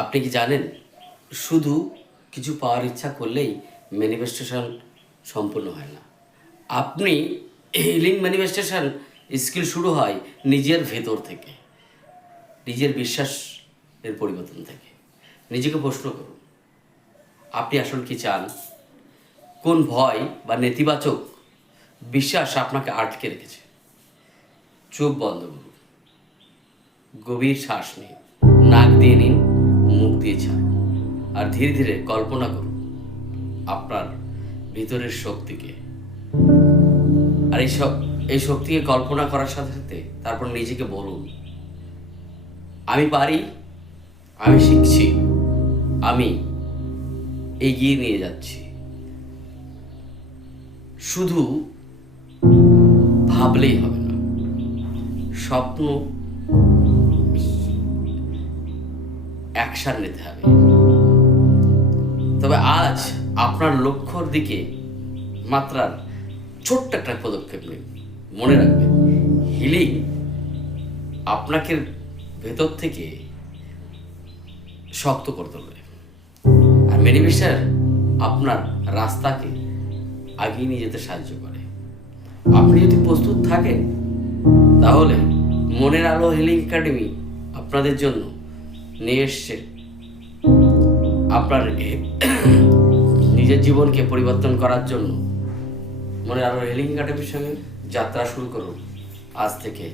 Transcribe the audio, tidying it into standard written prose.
আপনি কি জানেন, শুধু কিছু পাওয়ার ইচ্ছা করলেই ম্যানিফেস্টেশন সম্পূর্ণ হয় না। আপনি হিলিং ম্যানিফেস্টেশন স্কিল শুরু হয় নিজের ভেতর থেকে, নিজের বিশ্বাসের পরিবর্তন থেকে। নিজেকে প্রশ্ন করুন, আপনি আসলে কি চান? কোন ভয় বা নেতিবাচক বিশ্বাস আপনাকে আটকে রেখেছে? চোখ বন্ধ করুন, গভীর শ্বাস নিন, নাক দিয়ে নিন, মুখ দিয়ে ছাড়ুন, আর ধীরে ধীরে কল্পনা করুন আপনার ভিতরের শক্তিকে। আর এই শক্তিকে কল্পনা করার সাথে সাথে তারপর নিজেকে বলুন, আমি পারি, আমি শিখছি, আমি এগিয়ে নিয়ে যাচ্ছি। শুধু ভাবলেই হবে না, স্বপ্ন অ্যাকশন নিতে হবে। তবে আজ আপনার লক্ষ্যর দিকে মাত্রার ছোট্ট একটা পদক্ষেপ নিন। মনে রাখবেন, হিলিং আপনাকে ভেতর থেকে শক্ত করে তুলবে, আর ম্যানিফেস্টার আপনার রাস্তাকে এগিয়ে নিয়ে যেতে সাহায্য করে। আপনি যদি প্রস্তুত থাকেন, তাহলে মনের আলো হিলিং একাডেমি আপনাদের জন্য নিয়ে এসছে আপনার নিজের জীবনকে পরিবর্তন করার জন্য। মনের আলো হিলিং একাডেমির সঙ্গে যাত্রা শুরু করুন আজ থেকে।